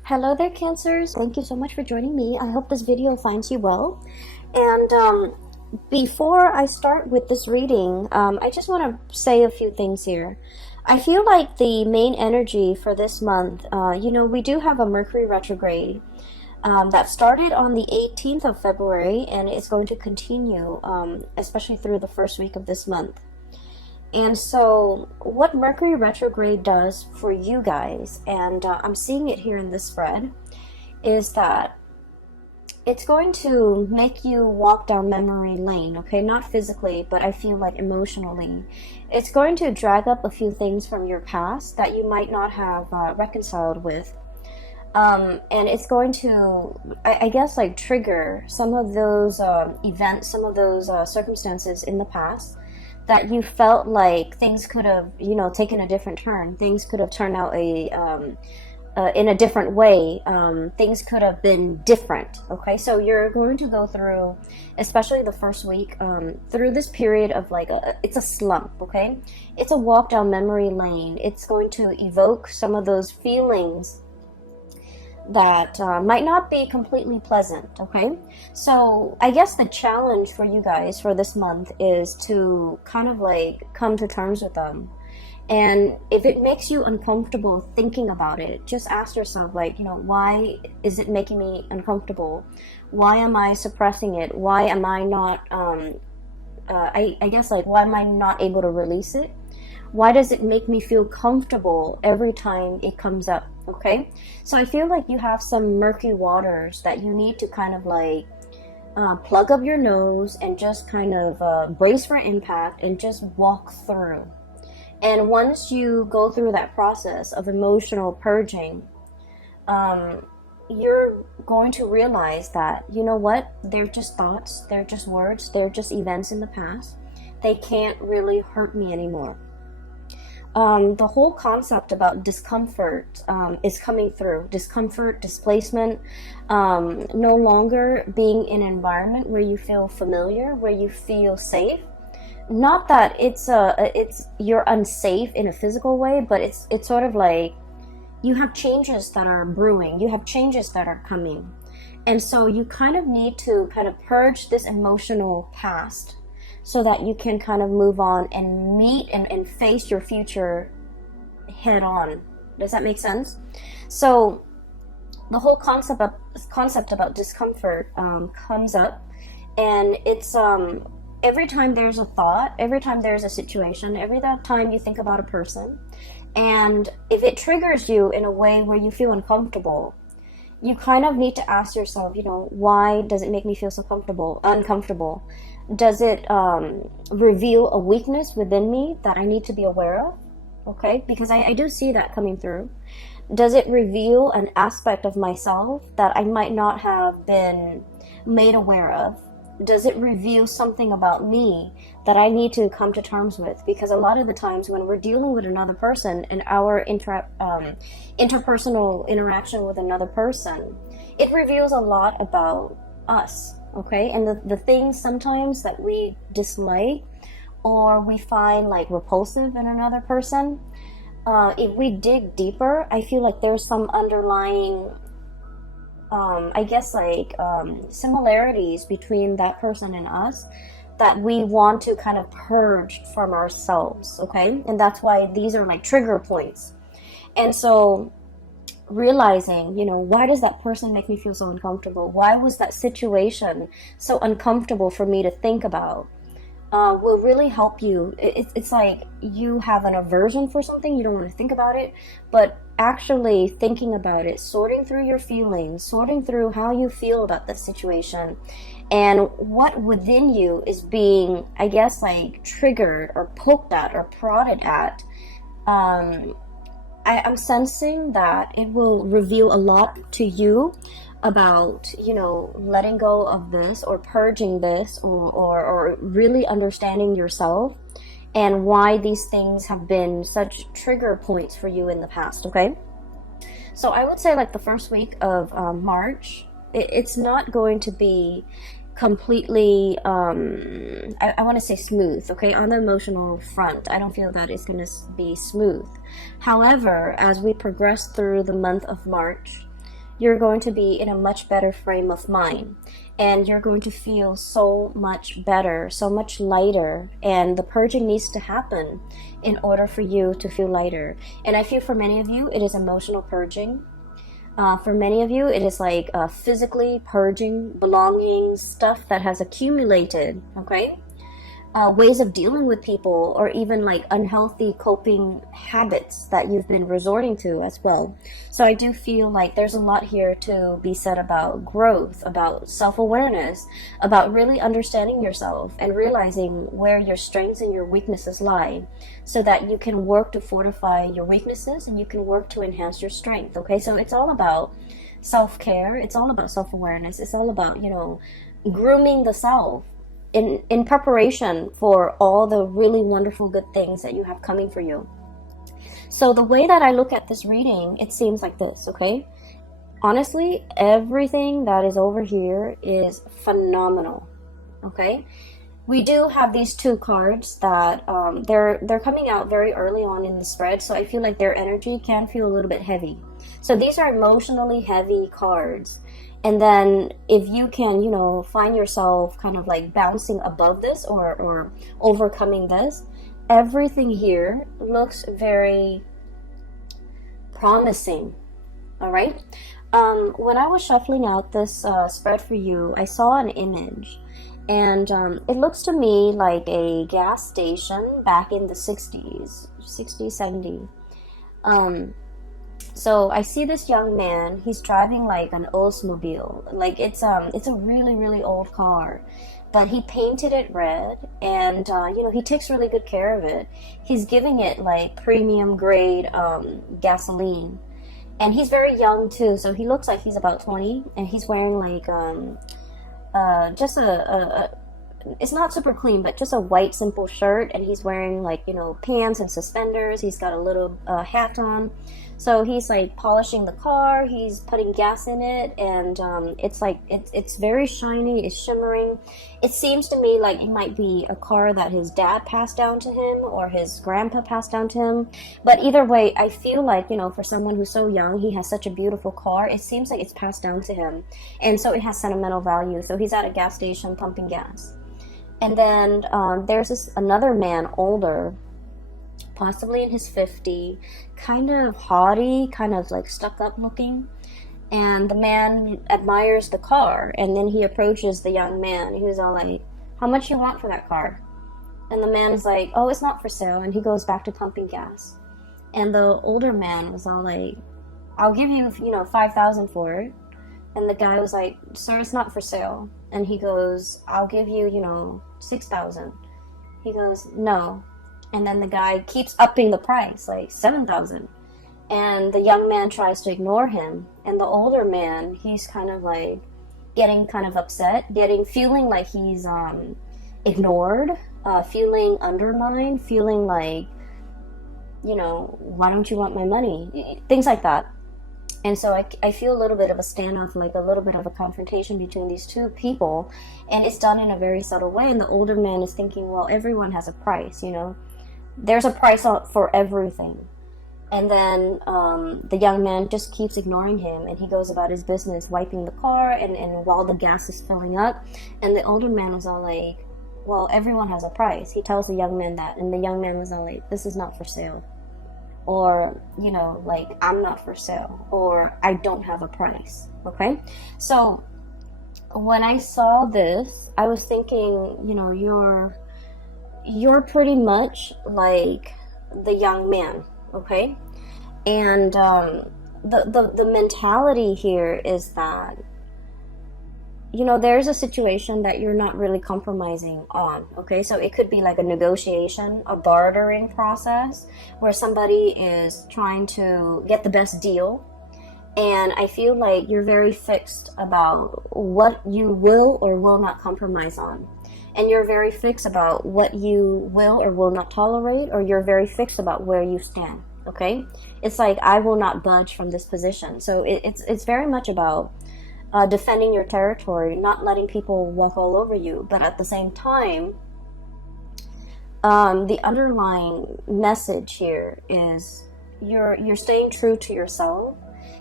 Hello there, Cancers. Thank you so much for joining me. I hope this video finds you well. And before I start with this reading, I just want to say a few things here. I feel like the main energy for this month, we do have a Mercury retrograde that started on the 18th of February, and it's going to continue, especially through the first week of this month. And so, what Mercury retrograde does for you guys, and I'm seeing it here in this spread, is that it's going to make you walk down memory lane, okay? Not physically, but I feel like emotionally. It's going to drag up a few things from your past that you might not have reconciled with. And it's going to, I guess, like trigger some of those events, some of those circumstances in the past that you felt like things could have, taken a different turn. Things could have turned out in a different way. Things could have been different. Okay, so you're going to go through, especially the first week, through this period of it's a slump. Okay, it's a walk down memory lane. It's going to evoke some of those feelings that might not be completely pleasant. Okay, so I guess the challenge for you guys for this month is to kind of come to terms with them. And if it makes you uncomfortable thinking about it, just ask yourself, why is it making me uncomfortable? Why am I suppressing it? Why am I not I guess, why am I not able to release it? Why does it make me feel comfortable every time it comes up? Okay, so I feel like you have some murky waters that you need to kind of plug up your nose and just kind of brace for impact and just walk through. And once you go through that process of emotional purging, you're going to realize that, you know what, they're just thoughts, they're just words, they're just events in the past. They can't really hurt me anymore. The whole concept about discomfort is coming through. Discomfort, displacement, no longer being in an environment where you feel familiar, where you feel safe. Not that it's you're unsafe in a physical way, but it's sort of like you have changes that are brewing, you have changes that are coming. And so you kind of need to kind of purge this emotional past so that you can kind of move on and meet and face your future head on. Does that make sense? So the whole concept about discomfort comes up, and it's every time there's a thought, every time there's a situation, every time you think about a person, and if it triggers you in a way where you feel uncomfortable, you kind of need to ask yourself, why does it make me feel so uncomfortable? Does it reveal a weakness within me that I need to be aware of? Okay, because I do see that coming through. Does it reveal an aspect of myself that I might not have been made aware of? Does it reveal something about me that I need to come to terms with? Because a lot of the times when we're dealing with another person and our interpersonal interaction with another person, it reveals a lot about us. Okay, and the things sometimes that we dislike or we find repulsive in another person, if we dig deeper, I feel like there's some underlying similarities between that person and us that we want to kind of purge from ourselves. Okay, and that's why these are trigger points. And so realizing, why does that person make me feel so uncomfortable? Why was that situation so uncomfortable for me to think about? Will really help you. It's like you have an aversion for something, you don't want to think about it, but actually thinking about it, sorting through your feelings, sorting through how you feel about the situation, and what within you is being, I guess, triggered or poked at or prodded at. I'm sensing that it will reveal a lot to you about, letting go of this or purging this or really understanding yourself and why these things have been such trigger points for you in the past. Okay, so I would say the first week of March, it's not going to be completely I want to say smooth. Okay, on the emotional front, I don't feel that it's going to be smooth. However, as we progress through the month of March, you're going to be in a much better frame of mind, and you're going to feel so much better, so much lighter, and the purging needs to happen in order for you to feel lighter. And I feel for many of you it is emotional purging. For many of you it is like physically purging belongings, stuff that has accumulated, okay? Ways of dealing with people, or even like unhealthy coping habits that you've been resorting to as well. So I do feel like there's a lot here to be said about growth, about self-awareness, about really understanding yourself and realizing where your strengths and your weaknesses lie, so that you can work to fortify your weaknesses and you can work to enhance your strength. Okay, so it's all about self-care, it's all about self-awareness, it's all about, you know, grooming the self in preparation for all the really wonderful good things that you have coming for you. So the way that I look at this reading, it seems like this, okay? Honestly, everything that is over here is phenomenal, okay? We do have these two cards that they're coming out very early on in the spread, so I feel like their energy can feel a little bit heavy. So these are emotionally heavy cards. And then if you can, you know, find yourself kind of like bouncing above this or overcoming this, everything here looks very promising. All right. When I was shuffling out this spread for you, I saw an image, and it looks to me like a gas station back in the 60s, 70s. So I see this young man, he's driving like an Oldsmobile. Like it's a really, really old car, but he painted it red, and you know, he takes really good care of it. He's giving it like premium grade gasoline, and he's very young too, so he looks like he's about 20, and he's wearing like just it's not super clean, but just a white simple shirt, and he's wearing like, you know, pants and suspenders. He's got a little hat on. So he's like polishing the car, he's putting gas in it, and it's like it's very shiny, it's shimmering. It seems to me like it might be a car that his dad passed down to him or his grandpa passed down to him. But either way, I feel like, you know, for someone who's so young, he has such a beautiful car. It seems like it's passed down to him, and so it has sentimental value. So he's at a gas station pumping gas. And then there's another man, older, possibly in his 50s, kind of haughty, kind of like stuck up looking. And the man admires the car, and then he approaches the young man. He was all like, "How much you want for that car?" And the man is like, "Oh, it's not for sale." And he goes back to pumping gas. And the older man was all like, "I'll give you, you know, 5,000 for it." And the guy was like, "Sir, it's not for sale." And he goes, "I'll give you, you know, 6,000. He goes, "No." And then the guy keeps upping the price, like 7,000. And the young man tries to ignore him. And the older man, he's kind of like getting kind of upset, feeling like he's ignored, feeling undermined, feeling like, you know, "Why don't you want my money?" Things like that. And so I feel a little bit of a standoff, like a little bit of a confrontation between these two people. And it's done in a very subtle way. And the older man is thinking, well, everyone has a price, you know. There's a price for everything. And then the young man just keeps ignoring him, and he goes about his business, wiping the car, and while the gas is filling up. And the older man is all like, well, everyone has a price. He tells the young man that, and the young man was all like, "This is not for sale." Or, you know, like, "I'm not for sale," or "I don't have a price." Okay? So when I saw this, I was thinking, you know, you're pretty much like the young man, okay? And the mentality here is that, you know, there's a situation that you're not really compromising on, okay? So it could be like a negotiation, a bartering process where somebody is trying to get the best deal. And I feel like you're very fixed about what you will or will not compromise on. And you're very fixed about what you will or will not tolerate, or you're very fixed about where you stand, okay? It's like, I will not budge from this position. So it's very much about defending your territory, not letting people walk all over you. But at the same time, the underlying message here is you're staying true to yourself,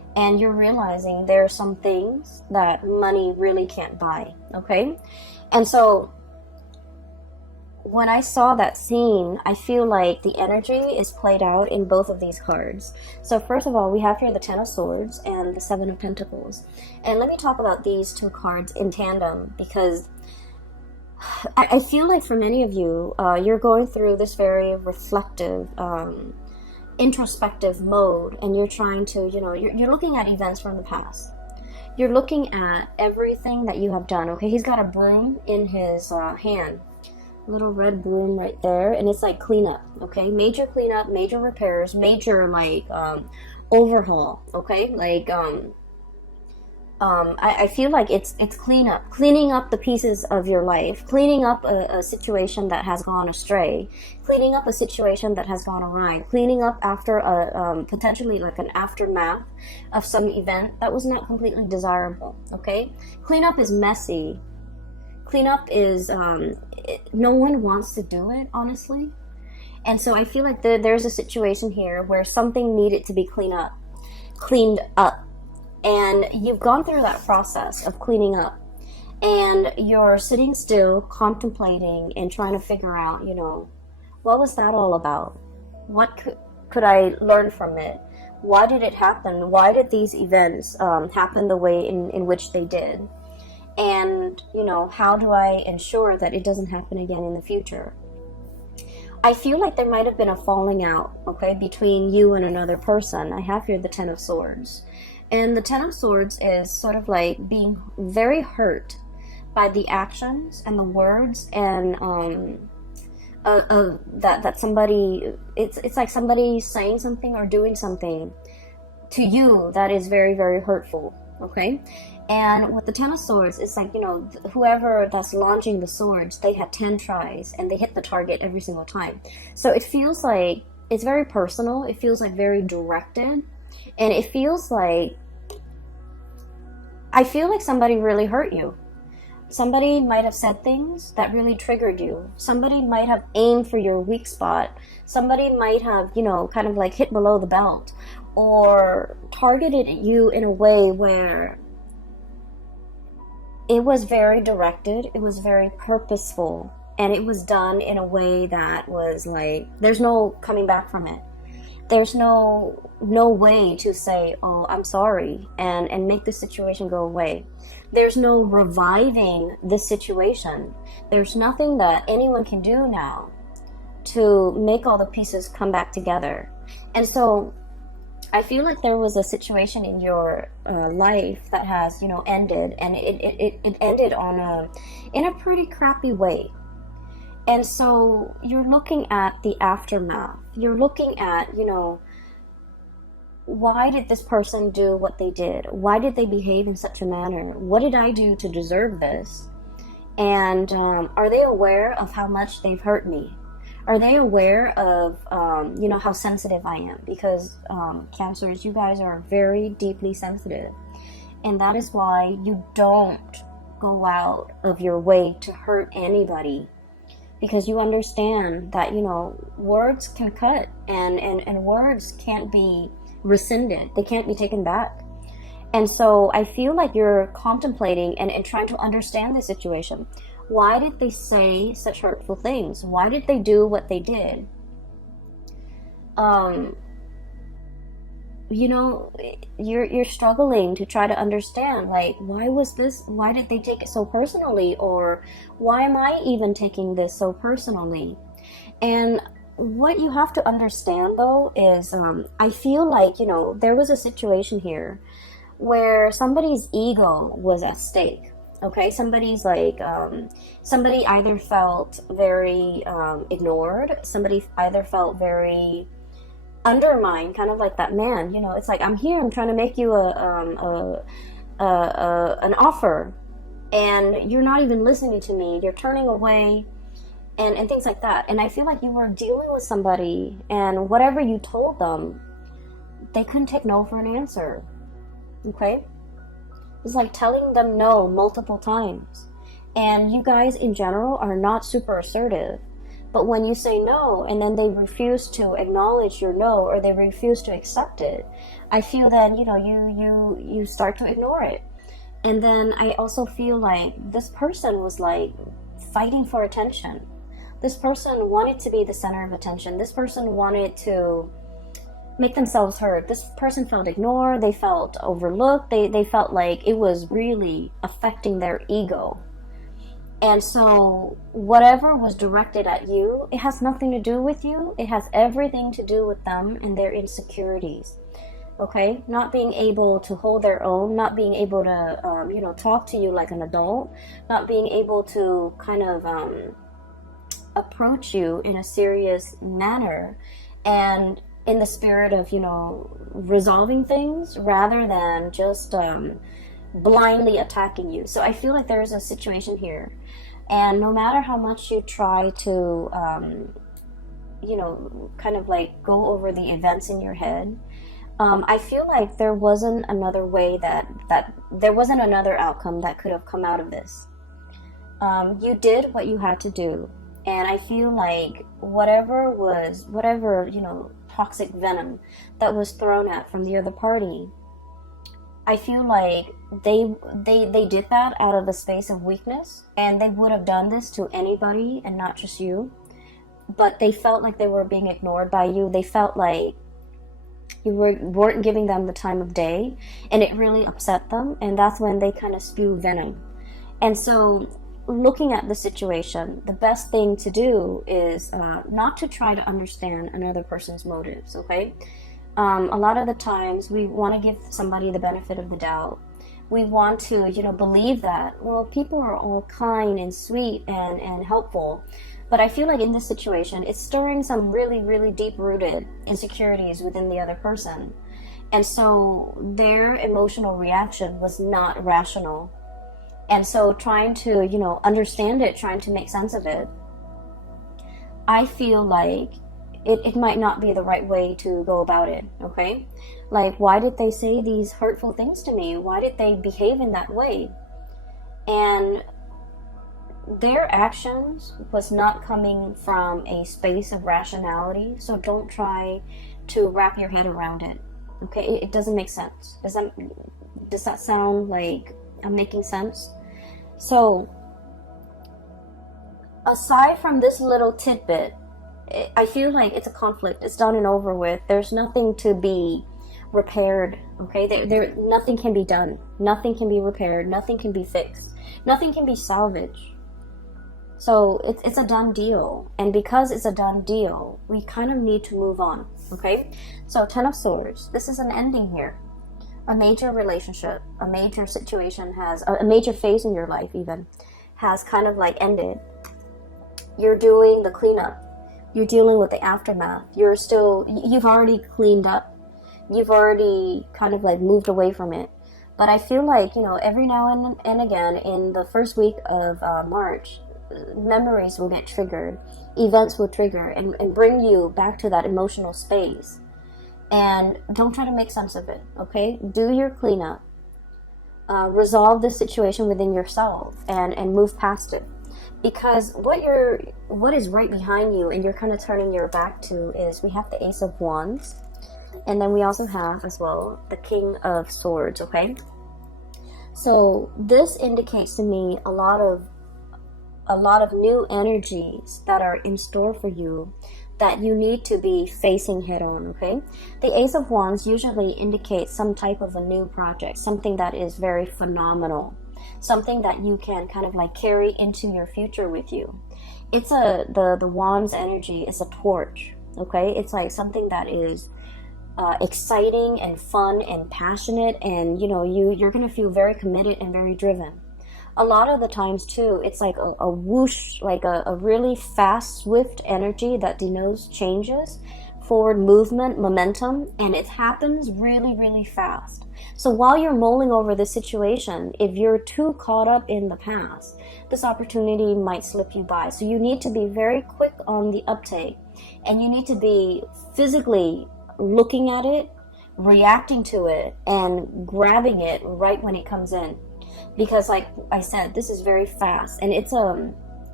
and you're realizing there are some things that money really can't buy, okay? And so when I saw that scene, I feel like the energy is played out in both of these cards. So first of all, we have here the Ten of Swords and the Seven of Pentacles. And let me talk about these two cards in tandem, because I feel like for many of you, you're going through this very reflective, introspective mode, and you're trying to, you're looking at events from the past. You're looking at everything that you have done, okay? He's got a broom in his hand. Little red broom right there, and it's like cleanup, okay? Major cleanup, major repairs, major like overhaul, okay? Like I feel like it's cleanup, cleaning up the pieces of your life, cleaning up a situation that has gone astray, cleaning up a situation that has gone awry, cleaning up after a potentially like an aftermath of some event that was not completely desirable, okay? Cleanup is messy. Cleanup is, no one wants to do it, honestly. And so I feel like there's a situation here where something needed to be cleaned up. And you've gone through that process of cleaning up. And you're sitting still, contemplating and trying to figure out, what was that all about? What could I learn from it? Why did it happen? Why did these events happen the way in which they did? And, how do I ensure that it doesn't happen again in the future? I feel like there might have been a falling out, okay, between you and another person. I have here the Ten of Swords. And the Ten of Swords is sort of like being very hurt by the actions and the words and that somebody, it's like somebody saying something or doing something to you that is very, very hurtful, okay? And with the Ten of Swords, it's like, whoever that's launching the swords, they had 10 tries and they hit the target every single time. So it feels like it's very personal. It feels like very directed. And it feels like, I feel like somebody really hurt you. Somebody might have said things that really triggered you. Somebody might have aimed for your weak spot. Somebody might have, kind of like hit below the belt or targeted you in a way where it was very directed, it was very purposeful, and it was done in a way that was like, there's no coming back from it. There's no way to say, oh, I'm sorry, and make the situation go away. There's no reviving this situation. There's nothing that anyone can do now to make all the pieces come back together. And so I feel like there was a situation in your life that has, ended, and it ended in a pretty crappy way. And so you're looking at the aftermath. You're looking at, why did this person do what they did? Why did they behave in such a manner? What did I do to deserve this? And are they aware of how much they've hurt me? Are they aware of, how sensitive I am? Because Cancers, you guys are very deeply sensitive. And that is why you don't go out of your way to hurt anybody. Because you understand that, words can cut and words can't be rescinded. They can't be taken back. And so I feel like you're contemplating and trying to understand the situation. Why did they say such hurtful things? Why did they do what they did? You're struggling to try to understand, like, why did they take it so personally? Or why am I even taking this so personally? And what you have to understand, though, is I feel like, there was a situation here where somebody's ego was at stake. Okay, somebody's like, somebody either felt very ignored, somebody either felt very undermined, kind of like that man, it's like, I'm here, I'm trying to make you an offer, and you're not even listening to me, you're turning away, and things like that. And I feel like you were dealing with somebody, and whatever you told them, they couldn't take no for an answer, okay? It's like telling them no multiple times. And you guys in general are not super assertive. But when you say no and then they refuse to acknowledge your no, or they refuse to accept it, I feel that, you know, you start to ignore it. And then I also feel like this person was like fighting for attention. This person wanted to be the center of attention. This person wanted to make themselves heard. This person felt ignored. They felt overlooked. They felt like it was really affecting their ego. And so whatever was directed at you, it has nothing to do with you. It has everything to do with them and their insecurities. Okay? Not being able to hold their own, not being able to, you know, talk to you like an adult, not being able to kind of approach you in a serious manner and in the spirit of, you know, resolving things rather than just blindly attacking you. So I feel like there is a situation here, and no matter how much you try to you know, kind of like go over the events in your head, I feel like there wasn't another way, that there wasn't another outcome that could have come out of this. You did what you had to do, and I feel like whatever, you know, toxic venom that was thrown at from the other party, I feel like they did that out of a space of weakness, and they would have done this to anybody and not just you. But they felt like they were being ignored by you. They felt like you weren't giving them the time of day, and it really upset them, and that's when they kind of spew venom. And so looking at the situation, the best thing to do is not to try to understand another person's motives, okay? A lot of the times we want to give somebody the benefit of the doubt. We want to, you know, believe that, well, people are all kind and sweet and helpful. But I feel like in this situation, it's stirring some really, really deep-rooted insecurities within the other person. And so their emotional reaction was not rational. And so trying to, you know, understand it, trying to make sense of it, I feel like it might not be the right way to go about it, okay? Like, why did they say these hurtful things to me? Why did they behave in that way? And their actions was not coming from a space of rationality, so don't try to wrap your head around it, okay? It doesn't make sense. Does that sound like I'm making sense? So, aside from this little tidbit, I feel like it's a conflict. It's done and over with. There's nothing to be repaired, okay? Nothing can be done. Nothing can be repaired. Nothing can be fixed. Nothing can be salvaged. So it's a done deal. And because it's a done deal, we kind of need to move on, okay? So 10 of Swords. This is an ending here. A major relationship, a major situation a major phase in your life even, has kind of like ended. You're doing the cleanup. You're dealing with the aftermath. You've already cleaned up. You've already kind of like moved away from it. But I feel like, you know, every now and again in the first week of March, memories will get triggered. Events will trigger and bring you back to that emotional space. And don't try to make sense of it, okay? Do your cleanup. Resolve the situation within yourself and move past it. Because what is right behind you and you're kind of turning your back to is, we have the Ace of Wands, and then we also have as well the King of Swords, okay? So this indicates to me a lot of new energies that are in store for you that you need to be facing head on, okay? The Ace of Wands usually indicates some type of a new project, something that is very phenomenal, something that you can kind of like carry into your future with you. It's the Wands energy is a torch, okay? It's like something that is exciting and fun and passionate, and you know, you're gonna feel very committed and very driven. A lot of the times too, it's like a whoosh, like a really fast, swift energy that denotes changes, forward movement, momentum, and it happens really, really fast. So while you're mulling over this situation, if you're too caught up in the past, this opportunity might slip you by. So you need to be very quick on the uptake, and you need to be physically looking at it, reacting to it, and grabbing it right when it comes in. Because like I said, this is very fast, and it's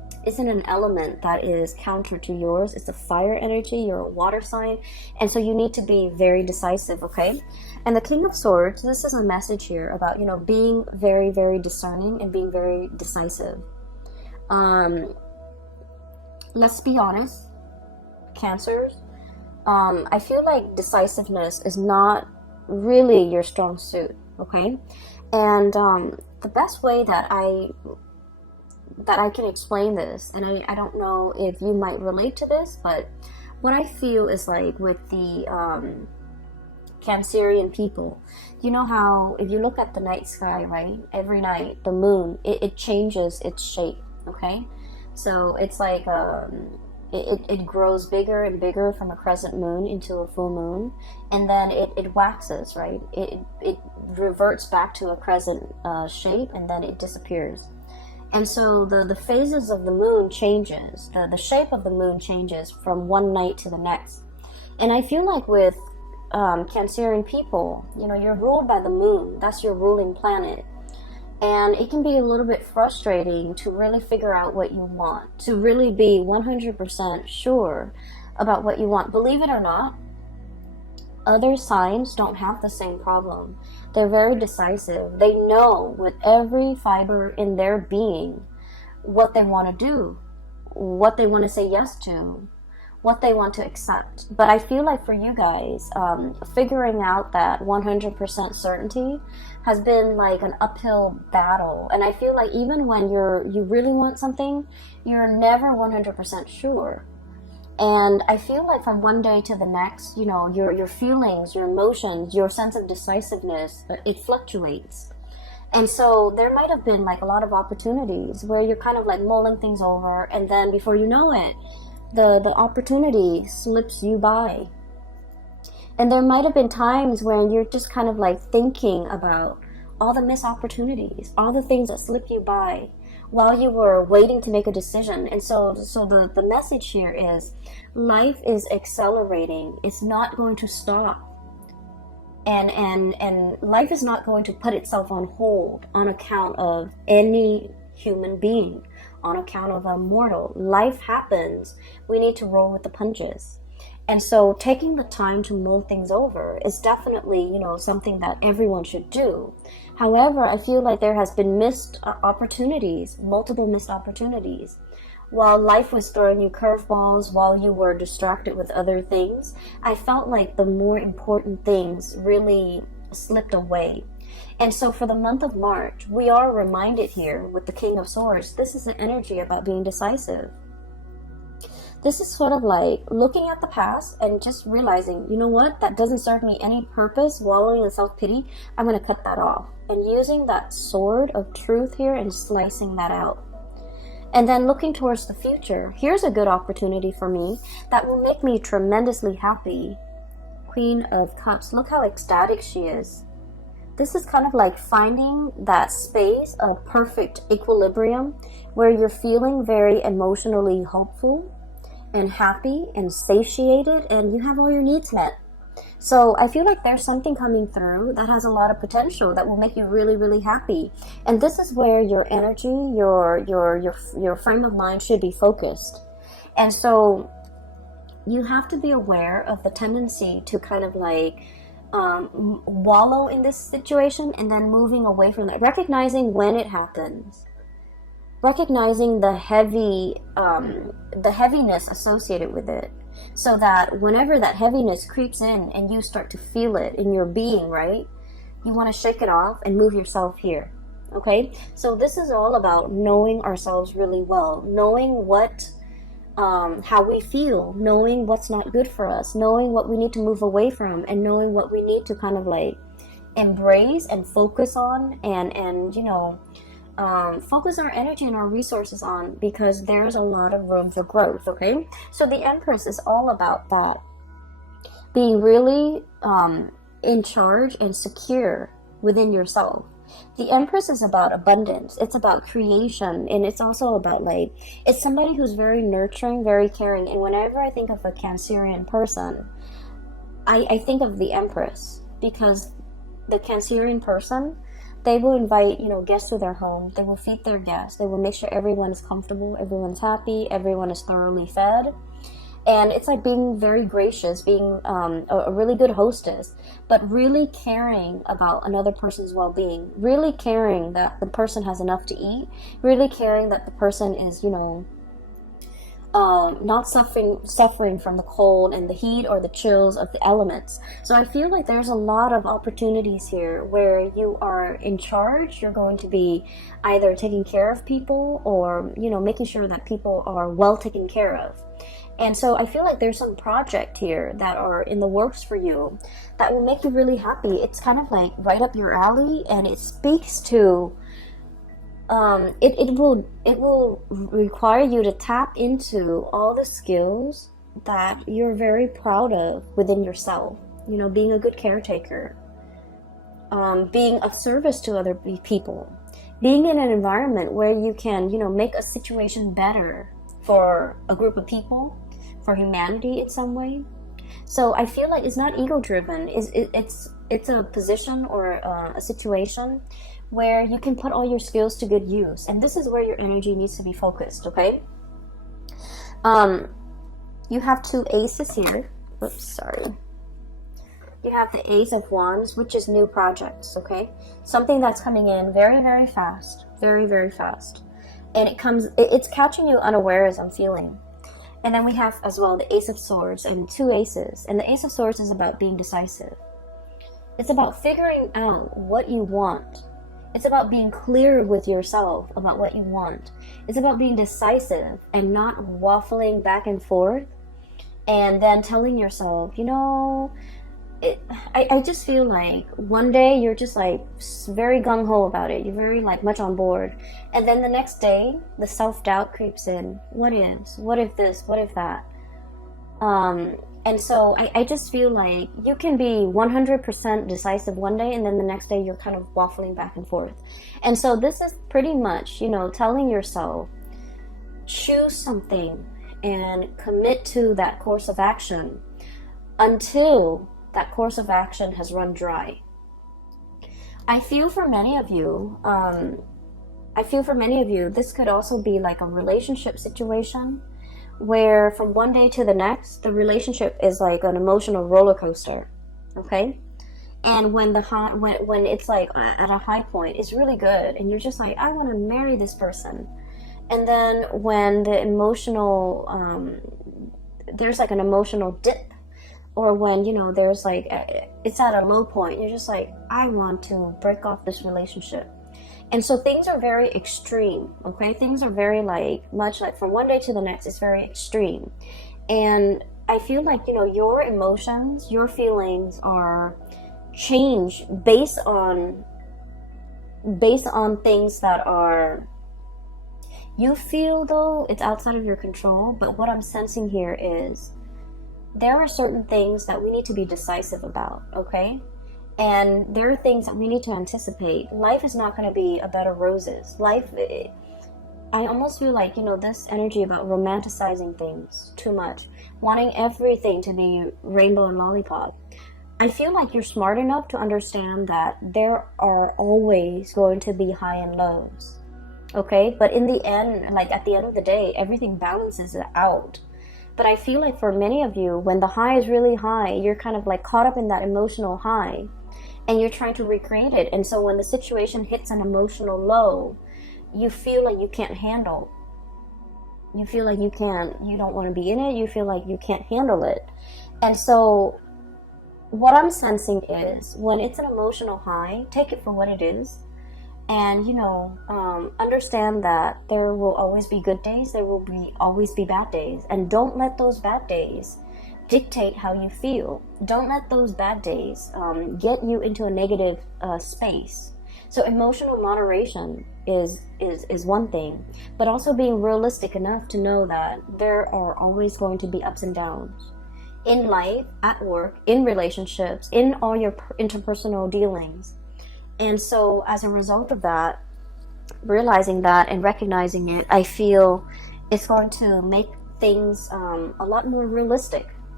is in an element that is counter to yours. It's a fire energy. You're a water sign, and so you need to be very decisive, okay? And the King of Swords, this is a message here about, you know, being very, very discerning and being very decisive. Let's be honest, Cancers, I feel like decisiveness is not really your strong suit, okay? And the best way that I can explain this, and I don't know if you might relate to this, but what I feel is like with the Cancerian people, you know how if you look at the night sky, right, every night the moon, it changes its shape, okay? So it's like it grows bigger and bigger from a crescent moon into a full moon, and then it waxes, right? It reverts back to a crescent shape, and then it disappears. And so the phases of the moon changes, the shape of the moon changes from one night to the next. And I feel like with Cancerian people, you know, you're ruled by the moon. That's your ruling planet. And it can be a little bit frustrating to really figure out what you want, to really be 100% sure about what you want. Believe it or not, other signs don't have the same problem. They're very decisive. They know with every fiber in their being what they want to do, what they want to say yes to, what they want to accept. But I feel like for you guys, figuring out that 100% certainty has been like an uphill battle. And I feel like even when you really want something, you're never 100% sure. And I feel like from one day to the next, you know, your feelings, your emotions, your sense of decisiveness, it fluctuates. And so there might have been like a lot of opportunities where you're kind of like mulling things over, and then before you know it, the opportunity slips you by. And there might have been times when you're just kind of like thinking about all the missed opportunities, all the things that slip you by while you were waiting to make a decision. And so the message here is life is accelerating. It's not going to stop. And life is not going to put itself on hold on account of any human being, on account of a mortal. Life happens. We need to roll with the punches. And so taking the time to mull things over is definitely, you know, something that everyone should do. However, I feel like there has been missed opportunities, multiple missed opportunities. While life was throwing you curveballs, while you were distracted with other things, I felt like the more important things really slipped away. And so for the month of March, we are reminded here with the King of Swords, this is an energy about being decisive. This is sort of like looking at the past and just realizing, you know what, that doesn't serve me any purpose, wallowing in self-pity, I'm going to cut that off. And using that sword of truth here and slicing that out. And then looking towards the future, here's a good opportunity for me that will make me tremendously happy. Queen of Cups, look how ecstatic she is. This is kind of like finding that space of perfect equilibrium where you're feeling very emotionally hopeful and happy and satiated, and you have all your needs met. So I feel like there's something coming through that has a lot of potential that will make you really, really happy. And this is where your energy, your frame of mind should be focused. And so you have to be aware of the tendency to kind of like wallow in this situation and then moving away from it, recognizing when it happens. Recognizing the heaviness associated with it, so that whenever that heaviness creeps in and you start to feel it in your being, right, you want to shake it off and move yourself here. Okay, so this is all about knowing ourselves really well, knowing what how we feel, knowing what's not good for us, knowing what we need to move away from, and knowing what we need to kind of like embrace and focus on, and you know, focus our energy and our resources on, because there's a lot of room for growth. Okay, so the Empress is all about that, being really in charge and secure within yourself. The Empress is about abundance, it's about creation, and it's also about like, it's somebody who's very nurturing, very caring. And whenever I think of a Cancerian person, I think of the Empress, because the Cancerian person, They will invite, guests to their home. They will feed their guests. They will make sure everyone is comfortable, everyone's happy, everyone is thoroughly fed. And it's like being very gracious, being a really good hostess, but really caring about another person's well-being, really caring that the person has enough to eat, really caring that the person is, not suffering from the cold and the heat or the chills of the elements. So I feel like there's a lot of opportunities here where you are in charge. You're going to be either taking care of people or, making sure that people are well taken care of. And so I feel like there's some project here that are in the works for you that will make you really happy. It's kind of like right up your alley, and it speaks to it will require you to tap into all the skills that you're very proud of within yourself. Being a good caretaker, being of service to other people, being in an environment where you can, make a situation better for a group of people, for humanity in some way. So I feel like it's not ego driven. It's a position or a situation where you can put all your skills to good use, and this is where your energy needs to be focused. Okay. You have two aces here. Oops, sorry. You have the Ace of Wands, which is new projects. Okay, something that's coming in very, very fast, very, very fast, and it's catching you unawares, I'm feeling. And then we have as well the Ace of Swords and two aces. And the Ace of Swords is about being decisive. It's about figuring out what you want. It's about being clear with yourself about what you want. It's about being decisive and not waffling back and forth and then telling yourself, I just feel like one day you're just like very gung-ho about it. You're very like much on board. And then the next day, the self-doubt creeps in. What if this? What if that? And so I just feel like you can be 100% decisive one day, and then the next day you're kind of waffling back and forth. And so this is pretty much, telling yourself, choose something and commit to that course of action until that course of action has run dry. I feel for many of you, this could also be like a relationship situation where from one day to the next, the relationship is like an emotional roller coaster. Okay? And when it's like at a high point, it's really good, and you're just like, I want to marry this person. And then when the emotional, there's like an emotional dip, or when, there's like, it's at a low point, you're just like, I want to break off this relationship. And so things are very extreme, okay? Things are very much like from one day to the next, it's very extreme. And I feel like, your emotions, your feelings are changed based on things that are, you feel though it's outside of your control. But what I'm sensing here is, there are certain things that we need to be decisive about, okay? And there are things that we need to anticipate. Life is not going to be a bed of roses. I almost feel like, this energy about romanticizing things too much, wanting everything to be rainbow and lollipop. I feel like you're smart enough to understand that there are always going to be high and lows, okay? But in the end, at the end of the day, everything balances it out. But I feel like for many of you, when the high is really high, you're kind of caught up in that emotional high, and you're trying to recreate it. And so when the situation hits an emotional low, you feel like you can't handle. You feel like you don't want to be in it. You feel like you can't handle it. And so what I'm sensing is, when it's an emotional high, take it for what it is. And, understand that there will always be good days. There will always be bad days. And don't let those bad days dictate how you feel. Don't let those bad days get you into a negative space. So emotional moderation is one thing, but also being realistic enough to know that there are always going to be ups and downs in life, at work, in relationships, in all your interpersonal dealings. And so as a result of that, realizing that and recognizing it, I feel it's going to make things a lot more realistic.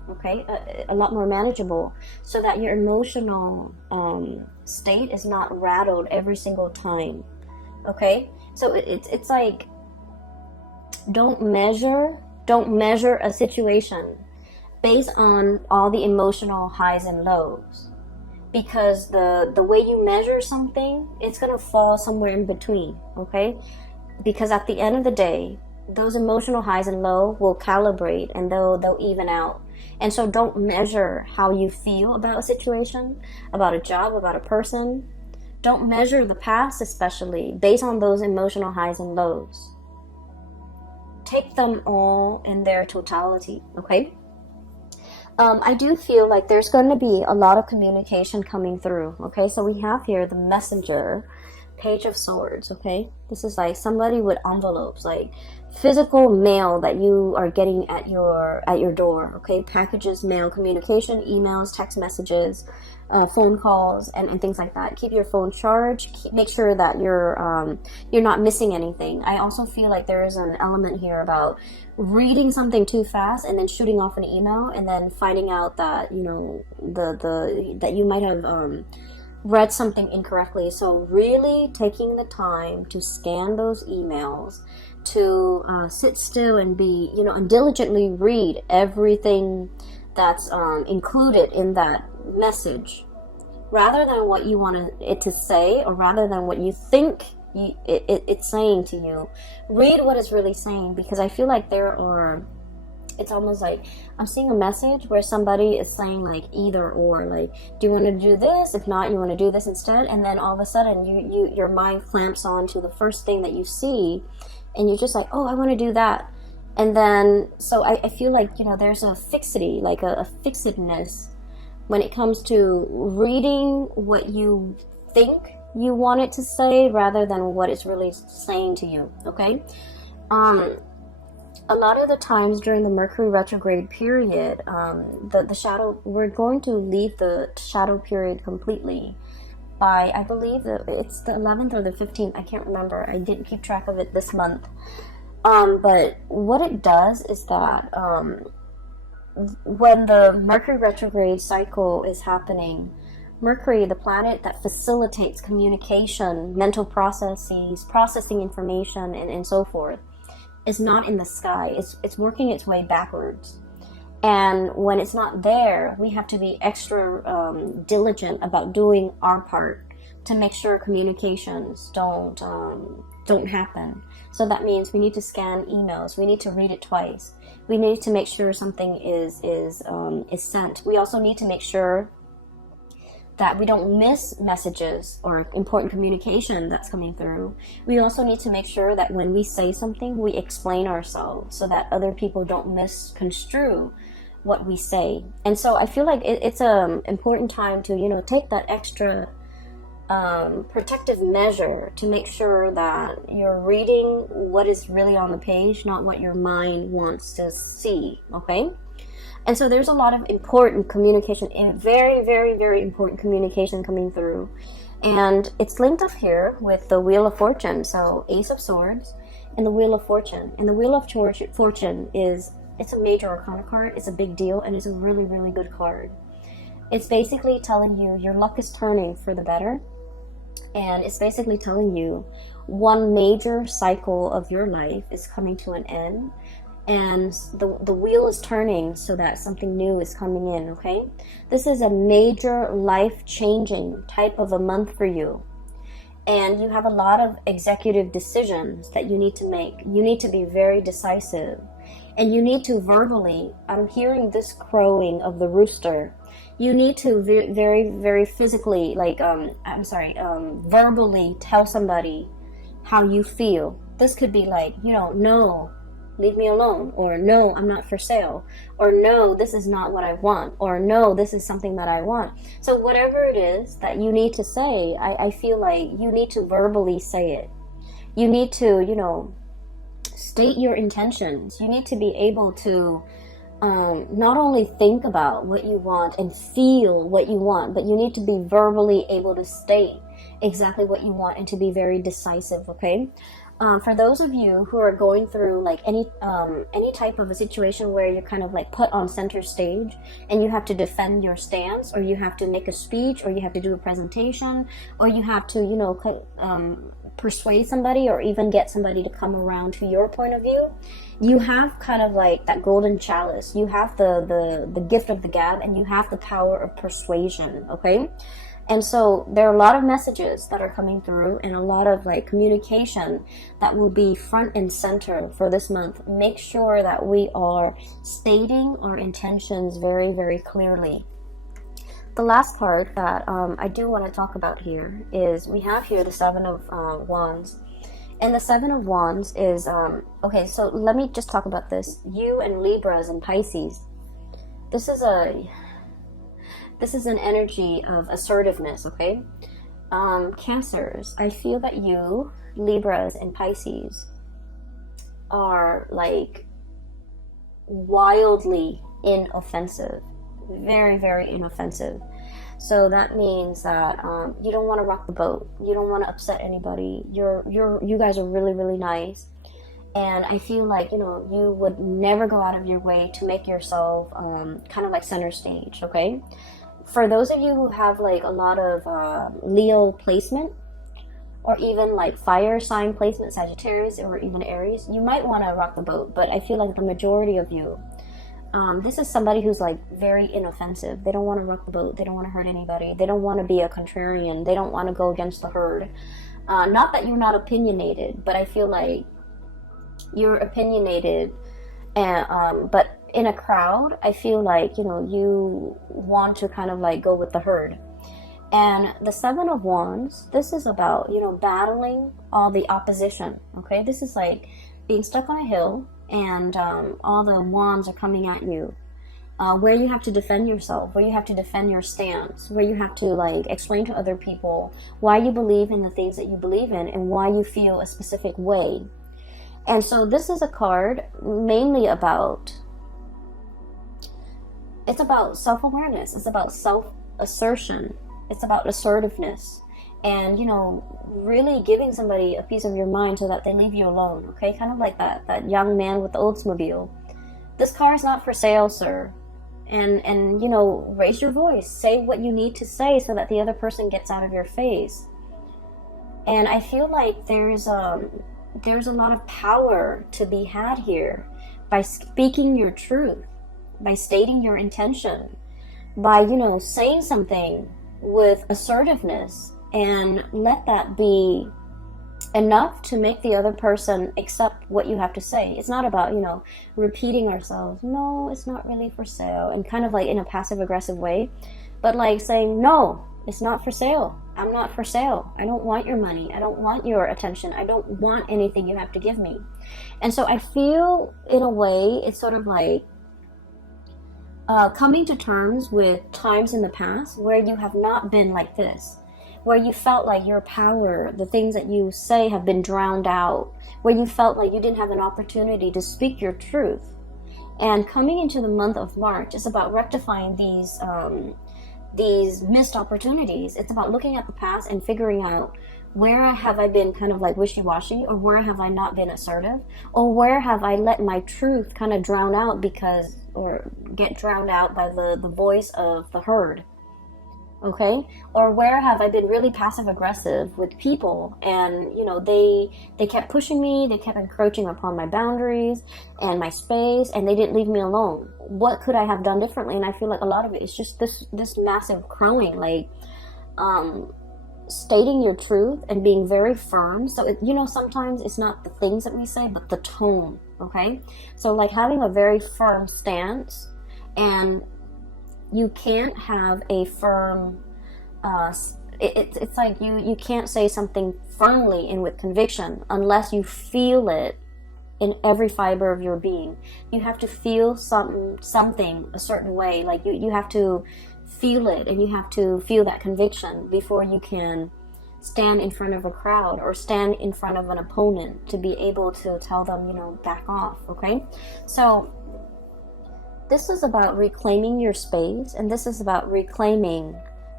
okay? A lot more manageable, so that your emotional state is not rattled every single time, okay? So it's like, don't measure a situation based on all the emotional highs and lows, because the way you measure something, it's gonna fall somewhere in between, okay? Because at the end of the day, those emotional highs and low will calibrate, and they'll even out. And so don't measure how you feel about a situation, about a job, about a person. Don't measure the past, especially based on those emotional highs and lows. Take them all in their totality, okay? I do feel like there's going to be a lot of communication coming through, okay? So we have here the messenger, Page of Swords, okay? This is like somebody with envelopes, like physical mail that you are getting at your door, okay? Packages, mail, communication, emails, text messages, phone calls, and things like that. Keep your phone charged. Make sure that you're not missing anything. I also feel like there is an element here about reading something too fast and then shooting off an email, and then finding out that, you know, that you might have read something incorrectly. So really taking the time to scan those emails, to sit still and be, you know, and diligently read everything that's included in that message, rather than what you want it to say, or rather than what you think it's saying to you. Read what it's really saying, because I feel like it's almost like I'm seeing a message where somebody is saying like either or, like, do you want to do this? If not, you want to do this instead. And then all of a sudden your mind clamps on to the first thing that you see, and you're just like, oh, I want to do that. And then, so I feel like, you know, there's a fixity, like a fixedness when it comes to reading what you think you want it to say, rather than what it's really saying to you, okay? A lot of the times during the Mercury retrograde period, the shadow, we're going to leave the shadow period completely by, I believe that it's the 11th or the 15th, I can't remember, I didn't keep track of it this month. But what it does is that when the Mercury retrograde cycle is happening, Mercury, the planet that facilitates communication, mental processes, processing information, and so forth, is not in the sky. It's working its way backwards. And when it's not there, we have to be extra diligent about doing our part to make sure communications don't happen. So that means we need to scan emails. We need to read it twice. We need to make sure something is sent. We also need to make sure that we don't miss messages or important communication that's coming through. We also need to make sure that when we say something, we explain ourselves so that other people don't misconstrue what we say. And so I feel like it's an important time to, you know, take that extra protective measure to make sure that you're reading what is really on the page, not what your mind wants to see, okay? And so there's a lot of important communication, very, very, very important communication coming through. And it's linked up here with the Wheel of Fortune. So Ace of Swords and the Wheel of Fortune. And the Wheel of Fortune it's a major arcana card. It's a big deal, and it's a really, really good card. It's basically telling you your luck is turning for the better. And it's basically telling you one major cycle of your life is coming to an end. And the wheel is turning so that something new is coming in, okay? This is a major life-changing type of a month for you. And you have a lot of executive decisions that you need to make. You need to be very decisive. And you need to verbally, I'm hearing this crowing of the rooster. You need to very, very physically, verbally tell somebody how you feel. This could be like, you know, no, leave me alone, or no, I'm not for sale, or no, this is not what I want, or no, this is something that I want. So whatever it is that you need to say, I feel like you need to verbally say it. You need to, you know, state your intentions. You need to be able to not only think about what you want and feel what you want, but you need to be verbally able to state exactly what you want and to be very decisive, okay? For those of you who are going through like any type of a situation where you're kind of like put on center stage and you have to defend your stance, or you have to make a speech, or you have to do a presentation, or you have to, you know, persuade somebody, or even get somebody to come around to your point of view, you have kind of like that golden chalice. You have the gift of the gab, and you have the power of persuasion, okay? And so there are a lot of messages that are coming through, and a lot of like communication that will be front and center for this month. Make sure that we are stating our intentions very, very clearly. The last part that I do want to talk about here is we have here the Seven of Wands. And the Seven of Wands is, okay, so let me just talk about this. You and Libras and Pisces, this is an energy of assertiveness, okay? Cancers, I feel that you, Libras and Pisces, are like wildly inoffensive. Very, very inoffensive. So that means that you don't want to rock the boat. You don't want to upset anybody. You guys are really, really nice. And I feel like, you know, you would never go out of your way to make yourself kind of like center stage, okay? For those of you who have like a lot of Leo placement, or even like fire sign placement, Sagittarius, or even Aries, you might want to rock the boat. But I feel like the majority of you, this is somebody who's like very inoffensive. They don't want to rock the boat. They don't want to hurt anybody. They don't want to be a contrarian. They don't want to go against the herd. Not that you're not opinionated, but I feel like you're opinionated, and but in a crowd, I feel like, you know, you want to kind of like go with the herd. And the Seven of Wands, this is about, you know, battling all the opposition, okay? This is like being stuck on a hill, and all the wands are coming at you, where you have to defend yourself, where you have to defend your stance, where you have to like explain to other people why you believe in the things that you believe in, and why you feel a specific way. And so this is a card mainly about, it's about self-awareness. It's about self-assertion. It's about assertiveness. And, you know, really giving somebody a piece of your mind so that they leave you alone, okay? Kind of like that young man with the Oldsmobile. This car is not for sale, sir. And you know, raise your voice. Say what you need to say so that the other person gets out of your face. And I feel like there's a lot of power to be had here by speaking your truth, by stating your intention, by, you know, saying something with assertiveness, and let that be enough to make the other person accept what you have to say. It's not about, you know, repeating ourselves. No, it's not really for sale, and kind of like in a passive aggressive way, but like saying, no, it's not for sale. I'm not for sale. I don't want your money. I don't want your attention. I don't want anything you have to give me. And so I feel in a way it's sort of like coming to terms with times in the past where you have not been like this, where you felt like your power, the things that you say, have been drowned out, where you felt like you didn't have an opportunity to speak your truth. And coming into the month of March is about rectifying these missed opportunities. It's about looking at the past and figuring out, where have I been kind of like wishy-washy, or where have I not been assertive, or where have I let my truth kind of drown out or get drowned out by the voice of the herd, okay? Or where have I been really passive aggressive with people, and, you know, they kept pushing me, they kept encroaching upon my boundaries and my space, and they didn't leave me alone. What could I have done differently? And I feel like a lot of it is just this massive crowing, like stating your truth and being very firm. So you know, sometimes it's not the things that we say, but the tone, okay? So like having a very firm stance, and you can't have a firm it's like you can't say something firmly and with conviction unless you feel it in every fiber of your being. You have to feel something a certain way. Like you have to feel it, and you have to feel that conviction before you can stand in front of a crowd or stand in front of an opponent to be able to tell them, you know, back off, okay? So this is about reclaiming your space, and this is about reclaiming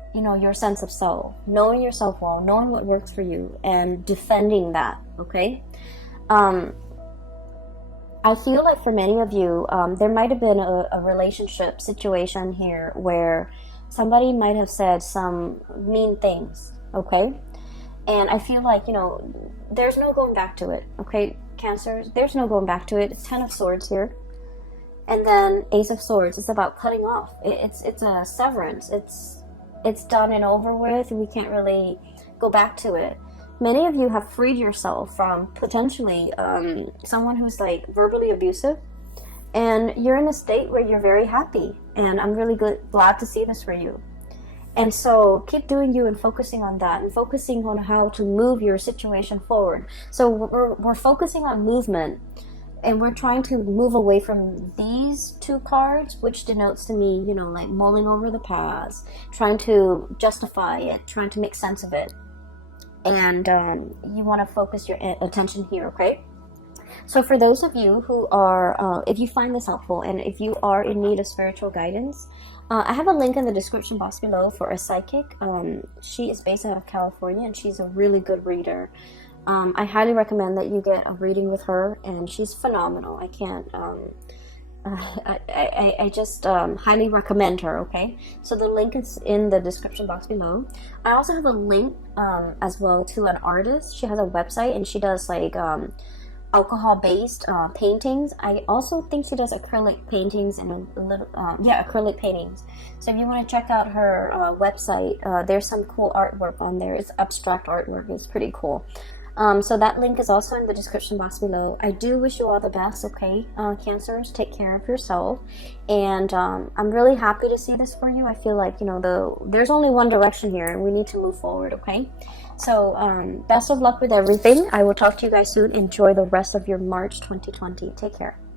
you know, your sense of self, knowing yourself well, knowing what works for you, and defending that, okay? I feel like for many of you, there might have been a relationship situation here where somebody might have said some mean things, okay? And I feel like, you know, there's no going back to it, okay, Cancers? There's no going back to it. It's Ten of Swords here. And then Ace of Swords. It's about cutting off. It's a severance. It's done and over with. We can't really go back to it. Many of you have freed yourself from potentially someone who's like verbally abusive, and you're in a state where you're very happy, and I'm really glad to see this for you. And so keep doing you and focusing on that, and focusing on how to move your situation forward. So we're focusing on movement, and we're trying to move away from these two cards, which denotes to me, you know, like mulling over the past, trying to justify it, trying to make sense of it. And you want to focus your attention here, okay? So for those of you who are, if you find this helpful, and if you are in need of spiritual guidance, I have a link in the description box below for a psychic. She is based out of California, and she's a really good reader. I highly recommend that you get a reading with her, and she's phenomenal. I can't, I just highly recommend her, okay? So the link is in the description box below. I also have a link as well to an artist. She has a website, and she does like alcohol-based paintings. I also think she does acrylic paintings and a little, acrylic paintings. So if you want to check out her website, there's some cool artwork on there. It's abstract artwork. It's pretty cool. So that link is also in the description box below. I do wish you all the best, okay? Cancers, take care of yourself. And I'm really happy to see this for you. I feel like, you know, there's only one direction here, and we need to move forward, okay? So best of luck with everything. I will talk to you guys soon. Enjoy the rest of your March 2020. Take care.